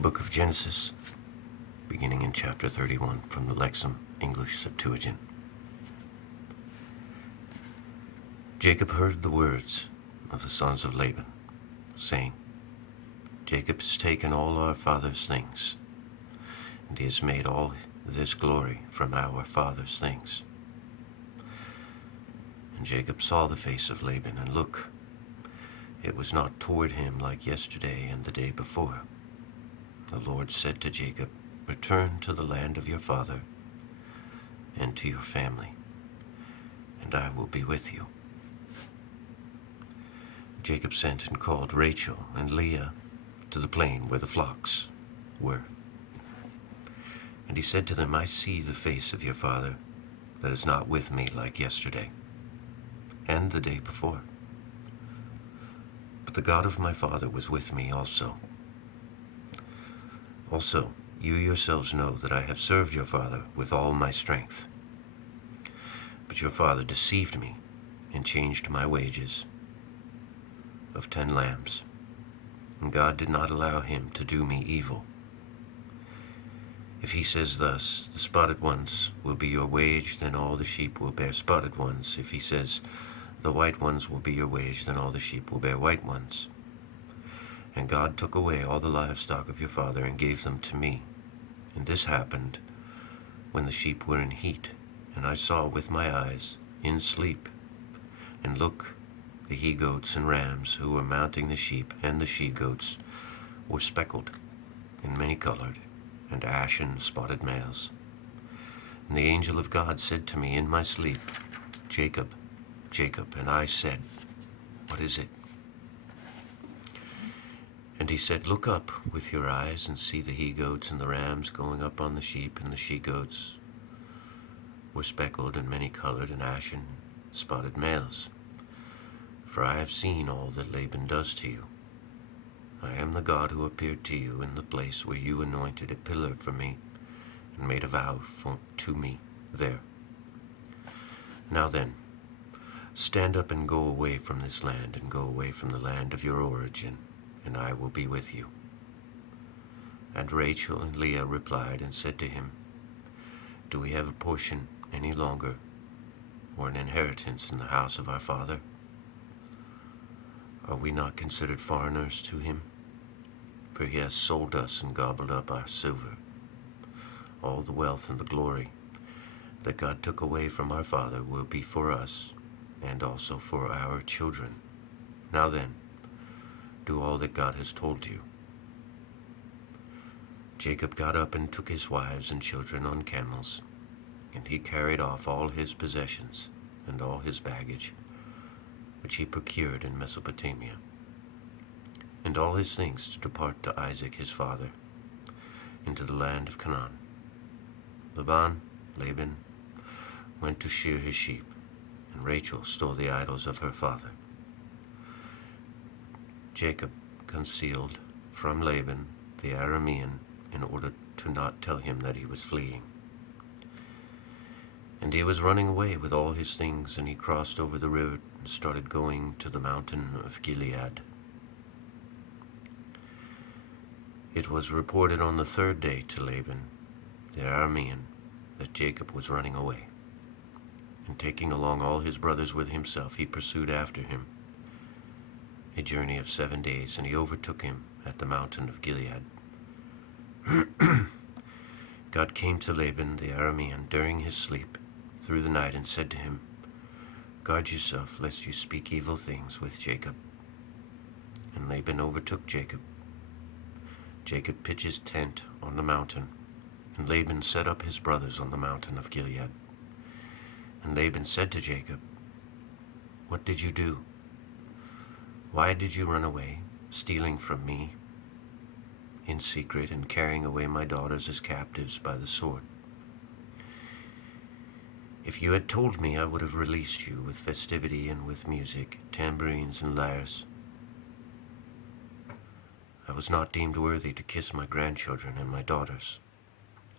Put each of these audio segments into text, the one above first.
Book of Genesis, beginning in chapter 31 from the Lexham English Septuagint. Jacob heard the words of the sons of Laban, saying, Jacob has taken all our father's things, and he has made all this glory from our father's things. And Jacob saw the face of Laban, and look, it was not toward him like yesterday and the day before. The Lord said to Jacob, Return to the land of your father and to your family, and I will be with you. Jacob sent and called Rachel and Leah to the plain where the flocks were. And he said to them, I see the face of your father that is not with me like yesterday and the day before. But the God of my father was with me also. Also, you yourselves know that I have served your father with all my strength. But your father deceived me and changed my wages of 10 lambs, and God did not allow him to do me evil. If he says thus, the spotted ones will be your wage, then all the sheep will bear spotted ones. If he says, the white ones will be your wage, then all the sheep will bear white ones. And God took away all the livestock of your father and gave them to me. And this happened when the sheep were in heat, and I saw with my eyes in sleep. And look, the he-goats and rams who were mounting the sheep and the she-goats were speckled and many-colored and ashen spotted males. And the angel of God said to me in my sleep, Jacob, Jacob. And I said, What is it? And he said, Look up with your eyes and see the he-goats and the rams going up on the sheep, and the she-goats were speckled and many-colored and ashen spotted males. For I have seen all that Laban does to you. I am the God who appeared to you in the place where you anointed a pillar for me and made a vow to me there. Now then, stand up and go away from this land, and go away from the land of your origin, and I will be with you. And Rachel and Leah replied and said to him, Do we have a portion any longer, or an inheritance in the house of our father? Are we not considered foreigners to him? For he has sold us and gobbled up our silver. All the wealth and the glory that God took away from our father will be for us, and also for our children. Now then, do all that God has told you. Jacob got up and took his wives and children on camels, and he carried off all his possessions and all his baggage, which he procured in Mesopotamia, and all his things to depart to Isaac his father, into the land of Canaan. Laban, went to shear his sheep, and Rachel stole the idols of her father. Jacob concealed from Laban the Aramean in order to not tell him that he was fleeing. And he was running away with all his things, and he crossed over the river and started going to the mountain of Gilead. It was reported on the 3rd day to Laban, the Aramean, that Jacob was running away. And taking along all his brothers with himself, he pursued after him a journey of 7 days, and he overtook him at the mountain of Gilead. God came to Laban the Aramean during his sleep through the night and said to him, Guard yourself, lest you speak evil things with Jacob. And Laban overtook Jacob. Jacob pitched his tent on the mountain, and Laban set up his brothers on the mountain of Gilead. And Laban said to Jacob, What did you do? Why did you run away, stealing from me in secret and carrying away my daughters as captives by the sword? If you had told me, I would have released you with festivity and with music, tambourines and lyres. I was not deemed worthy to kiss my grandchildren and my daughters,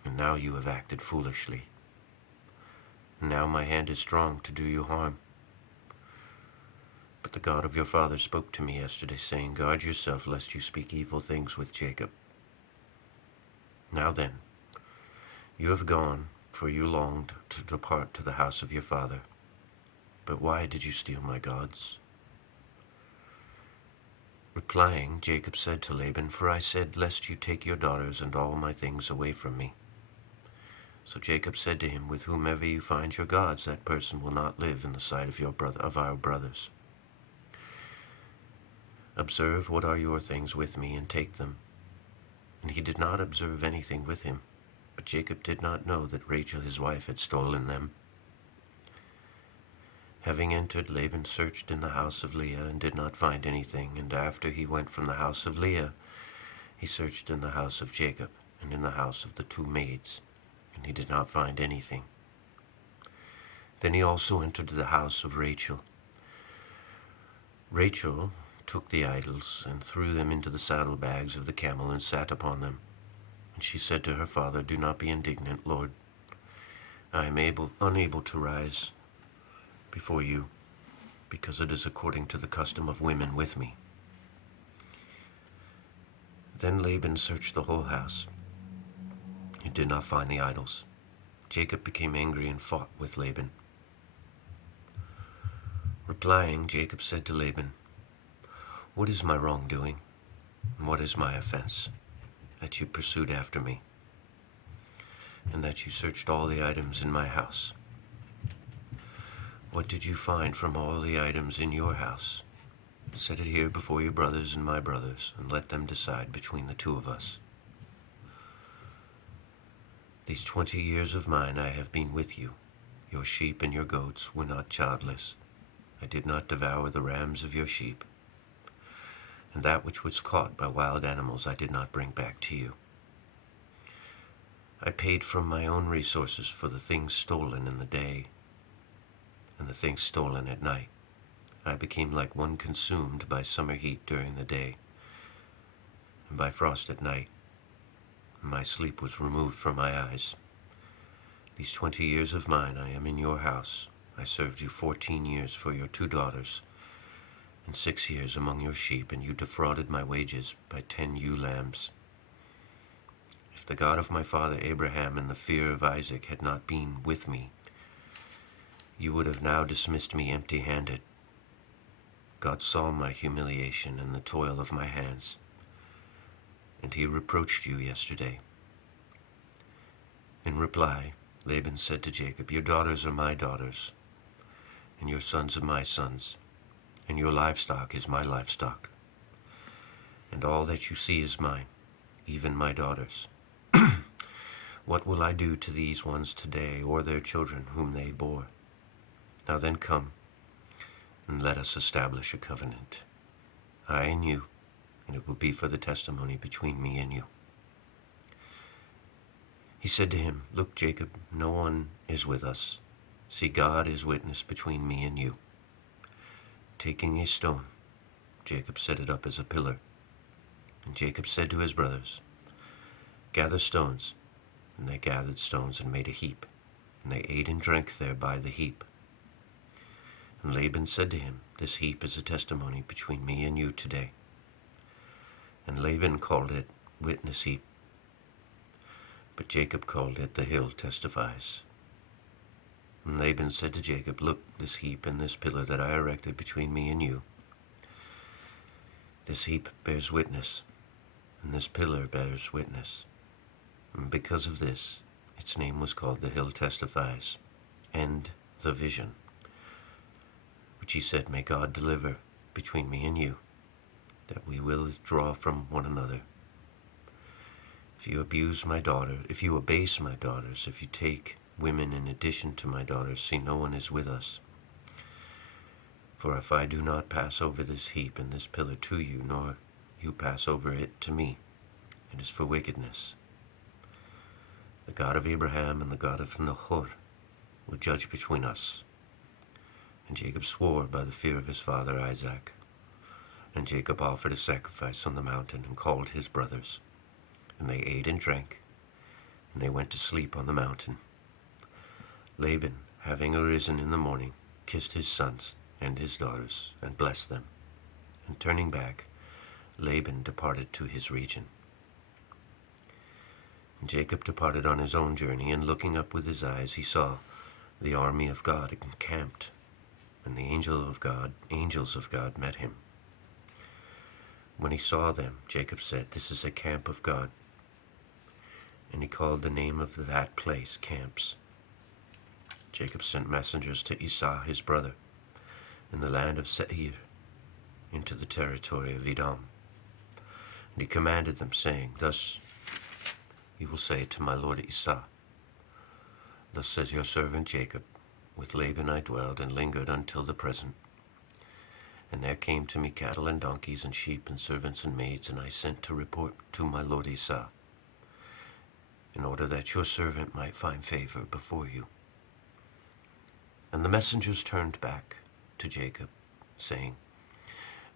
and now you have acted foolishly. And now my hand is strong to do you harm. But the God of your father spoke to me yesterday, saying, Guard yourself, lest you speak evil things with Jacob. Now then, you have gone, for you longed to depart to the house of your father. But why did you steal my gods?" Replying, Jacob said to Laban, "For I said, lest you take your daughters and all my things away from me." So Jacob said to him, "With whomever you find your gods, that person will not live in the sight of our brothers. Observe what are your things with me, and take them." And he did not observe anything with him, but Jacob did not know that Rachel his wife had stolen them. Having entered, Laban searched in the house of Leah and did not find anything, and after he went from the house of Leah, he searched in the house of Jacob and in the house of the two maids, and he did not find anything. Then he also entered the house of Rachel. Rachel took the idols and threw them into the saddlebags of the camel and sat upon them. And she said to her father, "Do not be indignant, Lord. I am unable to rise before you, because it is according to the custom of women with me." Then Laban searched the whole house. He did not find the idols. Jacob became angry and fought with Laban. Replying, Jacob said to Laban, "What is my wrongdoing, and what is my offense, that you pursued after me, and that you searched all the items in my house? What did you find from all the items in your house? Set it here before your brothers and my brothers, and let them decide between the two of us. These 20 years of mine I have been with you. Your sheep and your goats were not childless. I did not devour the rams of your sheep, and that which was caught by wild animals I did not bring back to you. I paid from my own resources for the things stolen in the day and the things stolen at night. I became like one consumed by summer heat during the day and by frost at night. My sleep was removed from my eyes. These 20 years of mine I am in your house. I served you 14 years for your 2 daughters, and 6 years among your sheep, and you defrauded my wages by 10 ewe lambs. If the God of my father Abraham and the fear of Isaac had not been with me, you would have now dismissed me empty-handed. God saw my humiliation and the toil of my hands, and he reproached you yesterday." In reply, Laban said to Jacob, "Your daughters are my daughters, and your sons are my sons, and your livestock is my livestock, and all that you see is mine, even my daughters. What will I do to these ones today, or their children whom they bore? Now then come, and let us establish a covenant, I and you, and it will be for the testimony between me and you." He said to him, "Look, Jacob, no one is with us. See, God is witness between me and you." Taking a stone, Jacob set it up as a pillar. And Jacob said to his brothers, "Gather stones." And they gathered stones and made a heap, and they ate and drank there by the heap. And Laban said to him, "This heap is a testimony between me and you today." And Laban called it Witness Heap, but Jacob called it the Hill Testifies. And Laban said to Jacob, "Look, this heap and this pillar that I erected between me and you. This heap bears witness, and this pillar bears witness. And because of this, its name was called the Hill Testifies, and the Vision, which he said, May God deliver between me and you, that we will withdraw from one another. If you abase my daughters, if you take women in addition to my daughters, see, no one is with us. For if I do not pass over this heap and this pillar to you, nor you pass over it to me, it is for wickedness. The God of Abraham and the God of Nahor will judge between us." And Jacob swore by the fear of his father Isaac. And Jacob offered a sacrifice on the mountain and called his brothers. And they ate and drank, and they went to sleep on the mountain. Laban, having arisen in the morning, kissed his sons and his daughters and blessed them. And turning back, Laban departed to his region. And Jacob departed on his own journey, and looking up with his eyes, he saw the army of God encamped, and the angels of God met him. When he saw them, Jacob said, "This is a camp of God." And he called the name of that place Camps. Jacob sent messengers to Esau his brother, in the land of Seir, into the territory of Edom. And he commanded them, saying, "Thus you will say to my lord Esau, Thus says your servant Jacob, with Laban I dwelled and lingered until the present. And there came to me cattle and donkeys and sheep and servants and maids, and I sent to report to my lord Esau, in order that your servant might find favor before you." And the messengers turned back to Jacob, saying,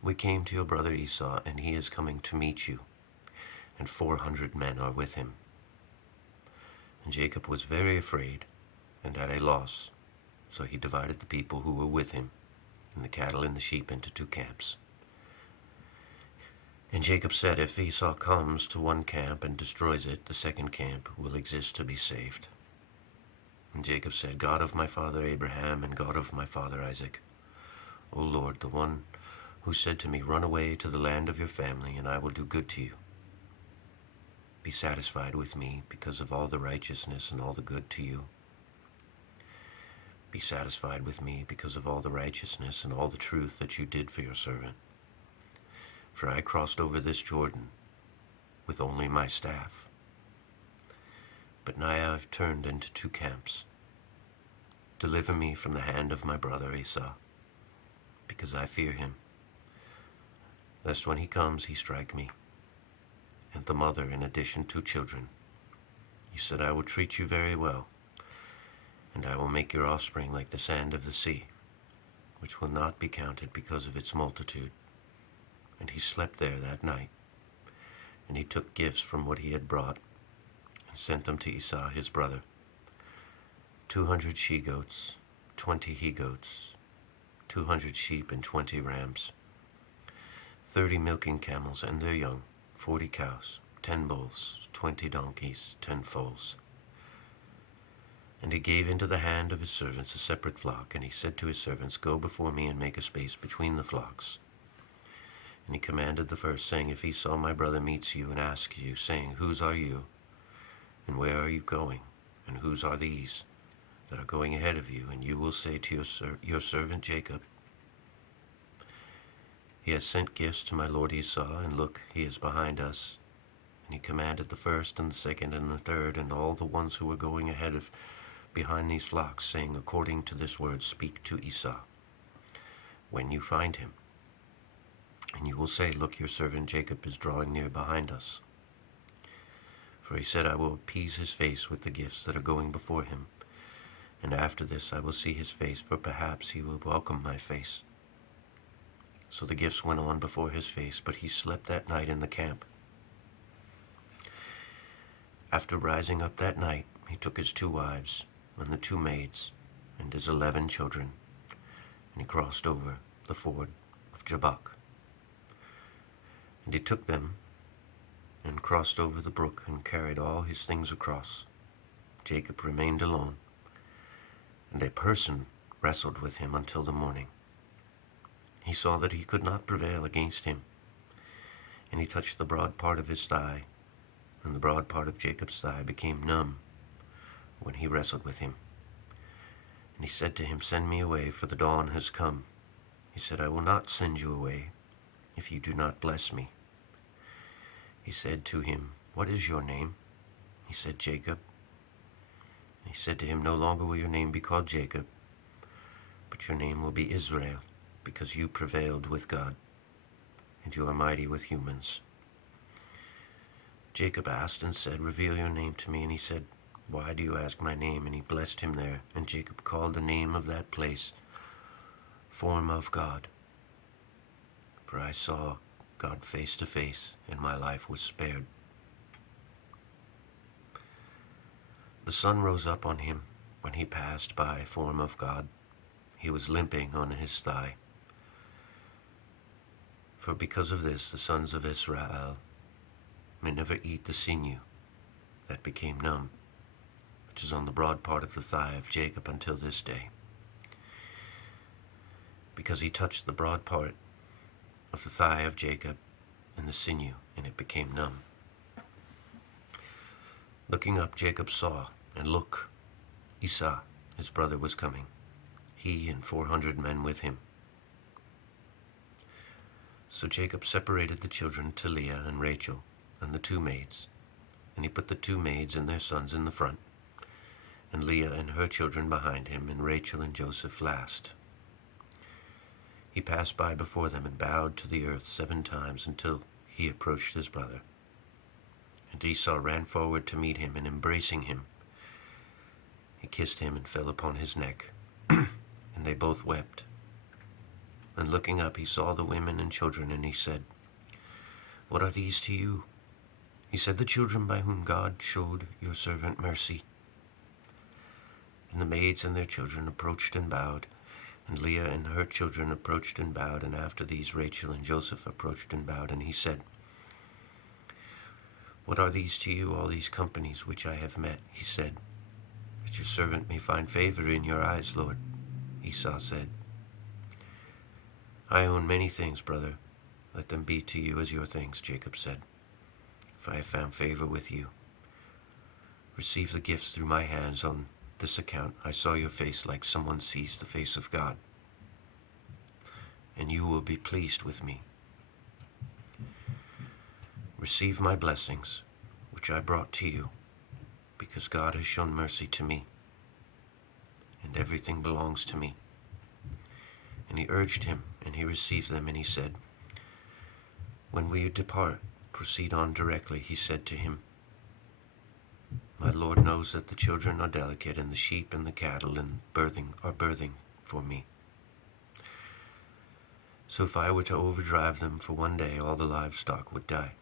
"We came to your brother Esau, and he is coming to meet you, and 400 men are with him." And Jacob was very afraid and at a loss, so he divided the people who were with him, and the cattle and the sheep, into 2 camps. And Jacob said, "If Esau comes to one camp and destroys it, the second camp will exist to be saved." And Jacob said, "God of my father Abraham and God of my father Isaac, O Lord, the one who said to me, 'Run away to the land of your family, and I will do good to you,' be satisfied with me because of all the righteousness and all the good to you. Be satisfied with me because of all the righteousness and all the truth that you did for your servant. For I crossed over this Jordan with only my staff. But now I have turned into 2 camps. Deliver me from the hand of my brother Esau, because I fear him, lest when he comes he strike me, and the mother in addition 2 children. You said, 'I will treat you very well, and I will make your offspring like the sand of the sea, which will not be counted because of its multitude.' And he slept there that night, and he took gifts from what he had brought, and sent them to Esau his brother, 200 she-goats, 20 he-goats, 200 sheep and 20 rams, 30 milking camels and their young, 40 cows, 10 bulls, 20 donkeys, 10 foals. And he gave into the hand of his servants a separate flock, and he said to his servants, 'Go before me and make a space between the flocks.' And he commanded the first, saying, 'If Esau my brother meets you and asks you, saying, Whose are you, and where are you going, and whose are these that are going ahead of you?' And you will say to your servant Jacob, He has sent gifts to my lord Esau, and look, he is behind us.' And he commanded the first and the second and the third, and all the ones who were going behind these flocks, saying, 'According to this word speak to Esau when you find him. And you will say, Look, your servant Jacob is drawing near behind us. For he said, I will appease his face with the gifts that are going before him, and after this I will see his face, for perhaps he will welcome my face.' So the gifts went on before his face, but he slept that night in the camp. After rising up that night, he took his 2 wives and the 2 maids and his 11 children, and he crossed over the ford of Jabbok. And he took them and crossed over the brook and carried all his things across. Jacob remained alone, and a person wrestled with him until the morning. He saw that he could not prevail against him, and he touched the broad part of his thigh, and the broad part of Jacob's thigh became numb when he wrestled with him. And he said to him, 'Send me away, for the dawn has come.' He said, 'I will not send you away if you do not bless me.' He said to him, 'What is your name?' He said, 'Jacob.' And he said to him, 'No longer will your name be called Jacob, but your name will be Israel, because you prevailed with God, and you are mighty with humans.' Jacob asked and said, 'Reveal your name to me.' And he said, 'Why do you ask my name?' And he blessed him there. And Jacob called the name of that place, Form of God. For I saw God face to face, and my life was spared. The sun rose up on him when he passed by Form of God. He was limping on his thigh. For because of this, the sons of Israel may never eat the sinew that became numb, which is on the broad part of the thigh of Jacob until this day, because he touched the broad part of the thigh of Jacob and the sinew, and it became numb. Looking up, Jacob saw, and look, Esau, his brother, was coming, he and 400 men with him. So Jacob separated the children to Leah and Rachel and the 2 maids, and he put the 2 maids and their sons in the front, and Leah and her children behind him, and Rachel and Joseph last. He passed by before them and bowed to the earth 7 times until he approached his brother. And Esau ran forward to meet him, and embracing him, he kissed him and fell upon his neck, and they both wept. And looking up, he saw the women and children, and he said, "What are these to you?" He said, "The children by whom God showed your servant mercy." And the maids and their children approached and bowed, and Leah and her children approached and bowed, and after these Rachel and Joseph approached and bowed, and he said, "What are these to you, all these companies which I have met?" He said, "That your servant may find favor in your eyes, Lord." Esau said, "I own many things, brother. Let them be to you as your things," Jacob said. "If I have found favor with you, receive the gifts through my hands. On this account I saw your face like someone sees the face of God, and you will be pleased with me. Receive my blessings, which I brought to you, because God has shown mercy to me, and everything belongs to me." And he urged him, and he received them, and he said, "When we depart, proceed on directly." He said to him, "My Lord knows that the children are delicate, and the sheep and the cattle and birthing for me. So if I were to overdrive them for one day, all the livestock would die.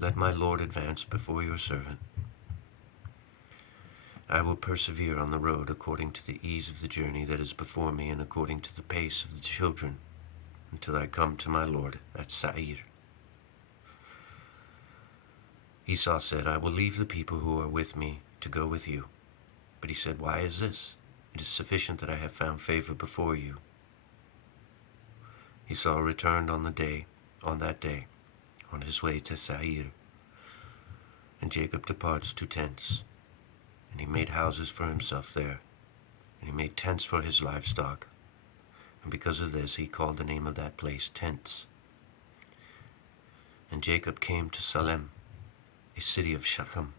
Let my Lord advance before your servant. I will persevere on the road according to the ease of the journey that is before me, and according to the pace of the children, until I come to my Lord at Seir." Esau said, "I will leave the people who are with me to go with you." But he said, "Why is this? It is sufficient that I have found favor before you." Esau returned on that day, on his way to Seir. And Jacob departs to tents, and he made houses for himself there, and he made tents for his livestock. And because of this, he called the name of that place Tents. And Jacob came to Salem, a city of Shechem,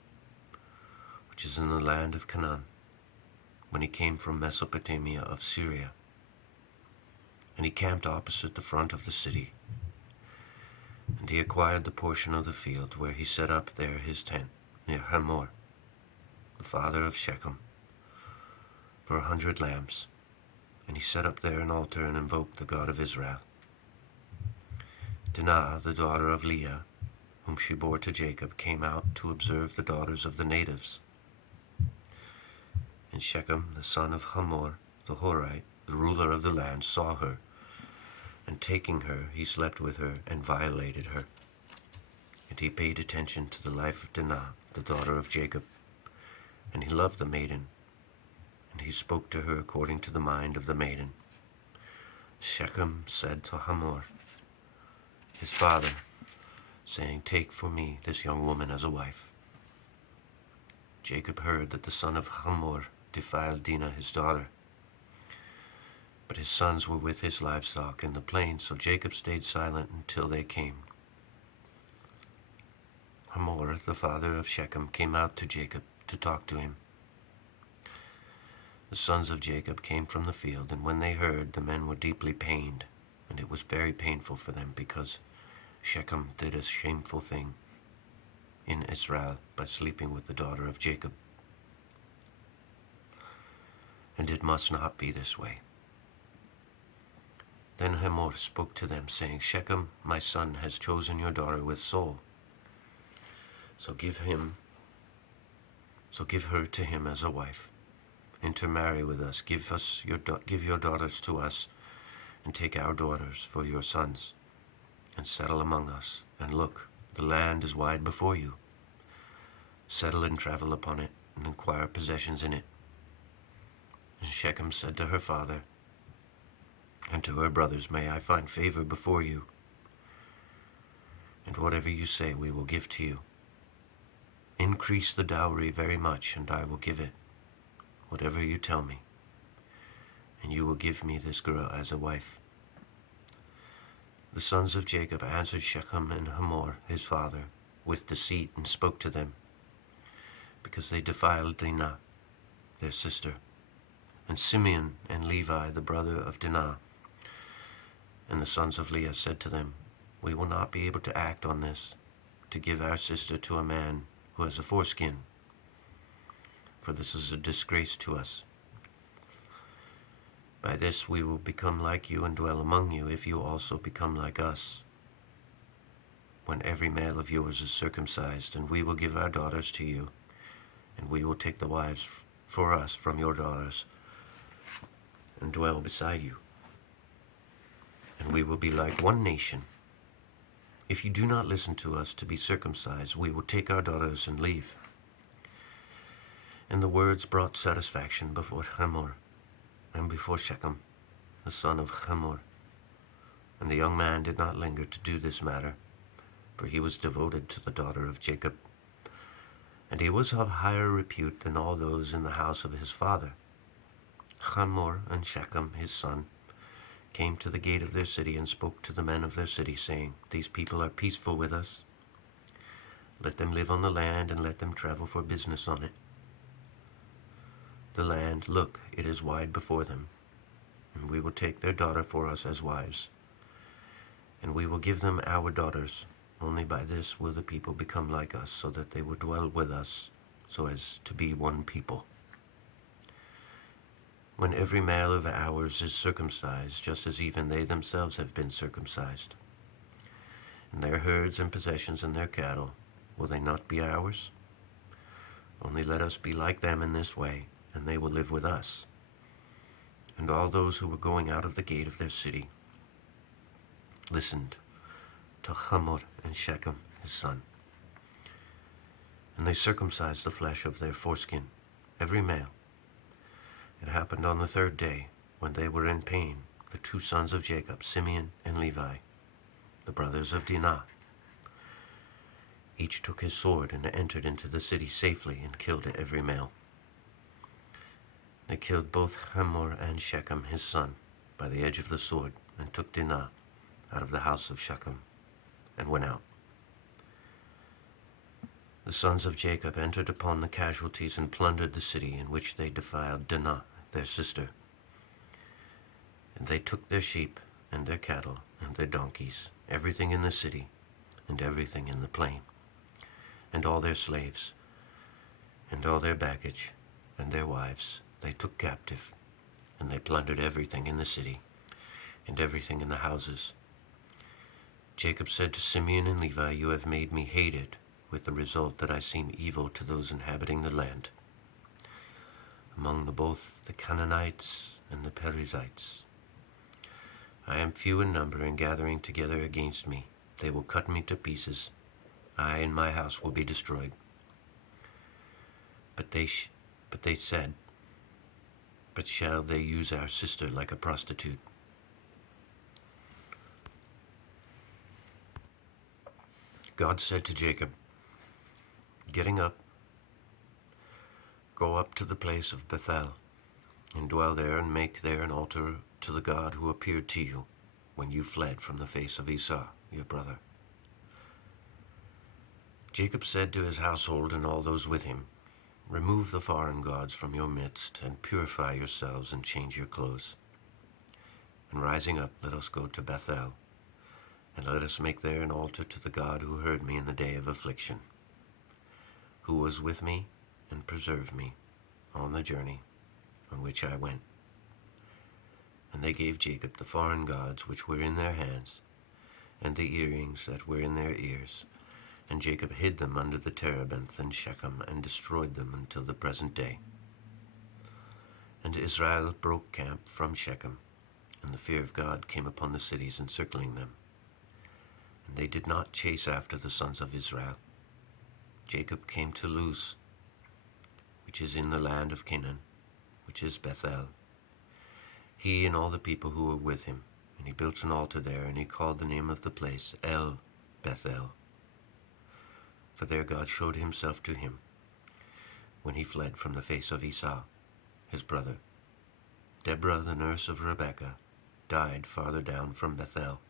which is in the land of Canaan, when he came from Mesopotamia of Syria. And he camped opposite the front of the city. And he acquired the portion of the field where he set up there his tent, near Hamor, the father of Shechem, for 100 lambs. And he set up there an altar and invoked the God of Israel. Dinah, the daughter of Leah, whom she bore to Jacob, came out to observe the daughters of the natives. And Shechem, the son of Hamor, the Horite, the ruler of the land, saw her, and taking her, he slept with her and violated her. And he paid attention to the life of Dinah, the daughter of Jacob, and he loved the maiden, and he spoke to her according to the mind of the maiden. Shechem said to Hamor, his father, saying, "Take for me this young woman as a wife." Jacob heard that the son of Hamor defiled Dinah his daughter, but his sons were with his livestock in the plain, so Jacob stayed silent until they came. Hamor, the father of Shechem, came out to Jacob to talk to him. The sons of Jacob came from the field, and when they heard, the men were deeply pained, and it was very painful for them, because Shechem did a shameful thing in Israel by sleeping with the daughter of Jacob. And it must not be this way. Then Hamor spoke to them, saying, "Shechem, my son, has chosen your daughter with soul. So give her to him as a wife. Intermarry with us. Give your daughters to us, and take our daughters for your sons, and settle among us. And look, the land is wide before you. settle and travel upon it, and acquire possessions in it. And Shechem said to her father and to her brothers, May I find favor before you, and whatever you say we will give to you. Increase the dowry very much, and I will give it, whatever you tell me, and you will give me this girl as a wife. The sons of Jacob answered Shechem and Hamor, his father, with deceit, and spoke to them, because they defiled Dinah, their sister, and Simeon and Levi, the brother of Dinah. And the sons of Leah said to them, We will not be able to act on this, to give our sister to a man who has a foreskin, for this is a disgrace to us. By this we will become like you and dwell among you, if you also become like us, when every male of yours is circumcised, and we will give our daughters to you, and we will take the wives for us from your daughters, and dwell beside you. And we will be like one nation. If you do not listen to us to be circumcised, we will take our daughters and leave. And the words brought satisfaction before Hamor and before Shechem, the son of Hamor. And the young man did not linger to do this matter, for he was devoted to the daughter of Jacob. And he was of higher repute than all those in the house of his father. Hamor and Shechem, his son, came to the gate of their city and spoke to the men of their city, saying, These people are peaceful with us. Let them live on the land, and let them travel for business on it. The land, look, it is wide before them, and we will take their daughter for us as wives, and we will give them our daughters. Only by this will the people become like us, so that they will dwell with us, so as to be one people. When every male of ours is circumcised, just as even they themselves have been circumcised, and their herds and possessions and their cattle, will they not be ours? Only let us be like them in this way, and they will live with us. And all those who were going out of the gate of their city listened to Hamor and Shechem, his son. And they circumcised the flesh of their foreskin, every male. It happened on the third day, when they were in pain, the two sons of Jacob, Simeon and Levi, the brothers of Dinah. Each took his sword and entered into the city safely and killed every male. They killed both Hamor and Shechem his son by the edge of the sword, and took Dinah out of the house of Shechem, and went out. The sons of Jacob entered upon the casualties and plundered the city, in which they defiled Dinah, their sister. And they took their sheep and their cattle and their donkeys, everything in the city and everything in the plain, and all their slaves and all their baggage and their wives they took captive, and they plundered everything in the city and everything in the houses. Jacob said to Simeon and Levi, You have made me hated, with the result that I seem evil to those inhabiting the land. Among both the Canaanites and the Perizzites, I am few in number, and gathering together against me, they will cut me to pieces. I and my house will be destroyed. But they said, But shall they use our sister like a prostitute? God said to Jacob, Getting up, go up to the place of Bethel, and dwell there, and make there an altar to the God who appeared to you when you fled from the face of Esau, your brother. Jacob said to his household and all those with him, Remove the foreign gods from your midst, and purify yourselves, and change your clothes. And rising up, let us go to Bethel, and let us make there an altar to the God who heard me in the day of affliction, who was with me and preserved me on the journey on which I went. And they gave Jacob the foreign gods which were in their hands, and the earrings that were in their ears. And Jacob hid them under the terebinth in Shechem, and destroyed them until the present day. And Israel broke camp from Shechem, and the fear of God came upon the cities encircling them. And they did not chase after the sons of Israel. Jacob came to Luz, which is in the land of Canaan, which is Bethel, he and all the people who were with him. And he built an altar there, and he called the name of the place El Bethel. For there God showed himself to him when he fled from the face of Esau, his brother. Deborah, the nurse of Rebekah, died farther down from Bethel,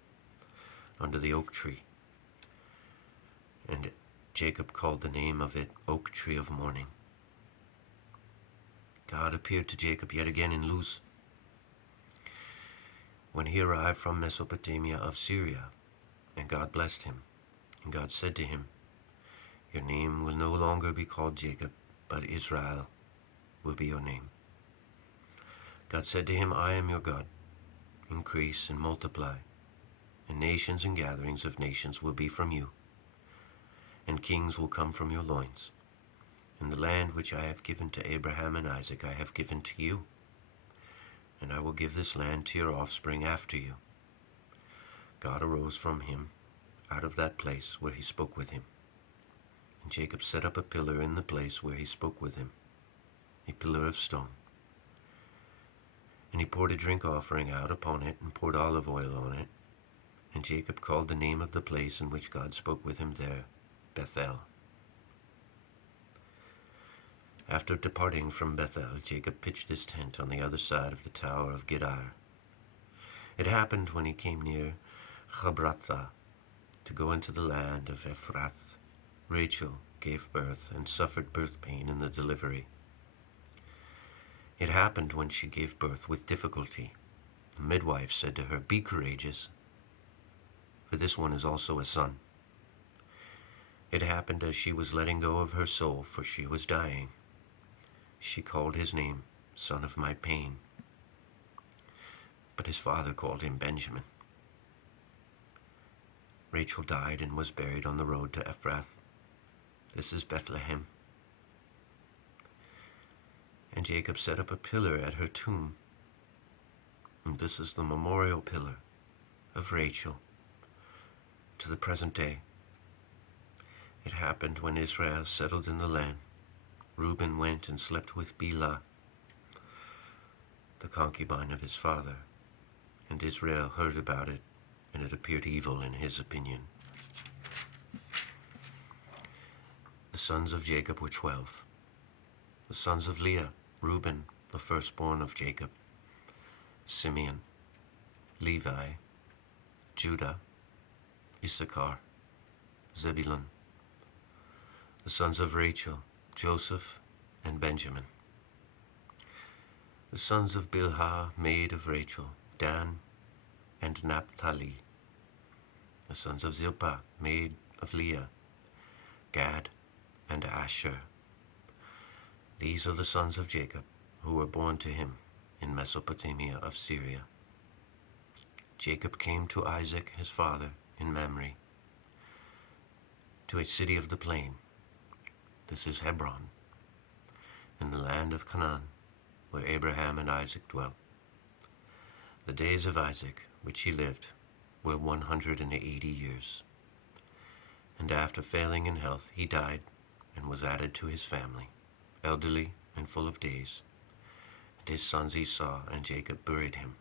under the oak tree. And Jacob called the name of it Oak Tree of Mourning. God appeared to Jacob yet again in Luz, when he arrived from Mesopotamia of Syria, and God blessed him. And God said to him, "Your name will no longer be called Jacob, but Israel will be your name." God said to him, "I am your God. Increase and multiply, and nations and gatherings of nations will be from you, and kings will come from your loins. And the land which I have given to Abraham and Isaac I have given to you, and I will give this land to your offspring after you." God arose from him out of that place where he spoke with him. And Jacob set up a pillar in the place where he spoke with him, a pillar of stone. And he poured a drink offering out upon it, and poured olive oil on it. And Jacob called the name of the place in which God spoke with him there, Bethel. After departing from Bethel, Jacob pitched his tent on the other side of the tower of Gedar. It happened when he came near Chabratha to go into the land of Ephrath, Rachel gave birth and suffered birth pain in the delivery. It happened when she gave birth with difficulty. The midwife said to her, "Be courageous, for this one is also a son." It happened as she was letting go of her soul, for she was dying. She called his name, "Son of my pain." But his father called him Benjamin. Rachel died and was buried on the road to Ephrath. This is Bethlehem. And Jacob set up a pillar at her tomb. And this is the memorial pillar of Rachel to the present day. It happened when Israel settled in the land. Reuben went and slept with Bilhah, the concubine of his father, and Israel heard about it, and it appeared evil in his opinion. The sons of Jacob were 12. The sons of Leah, Reuben, the firstborn of Jacob, Simeon, Levi, Judah, Issachar, Zebulun. The sons of Rachel, Joseph, and Benjamin. The sons of Bilhah, maid of Rachel, Dan and Naphtali. The sons of Zilpah, maid of Leah, Gad and Asher. These are the sons of Jacob, who were born to him in Mesopotamia of Syria. Jacob came to Isaac his father in Mamre, to a city of the plain. This is Hebron, in the land of Canaan, where Abraham and Isaac dwelt. The days of Isaac, which he lived, were 180 years. And after failing in health, he died and was added to his family, elderly and full of days. And his sons Esau and Jacob buried him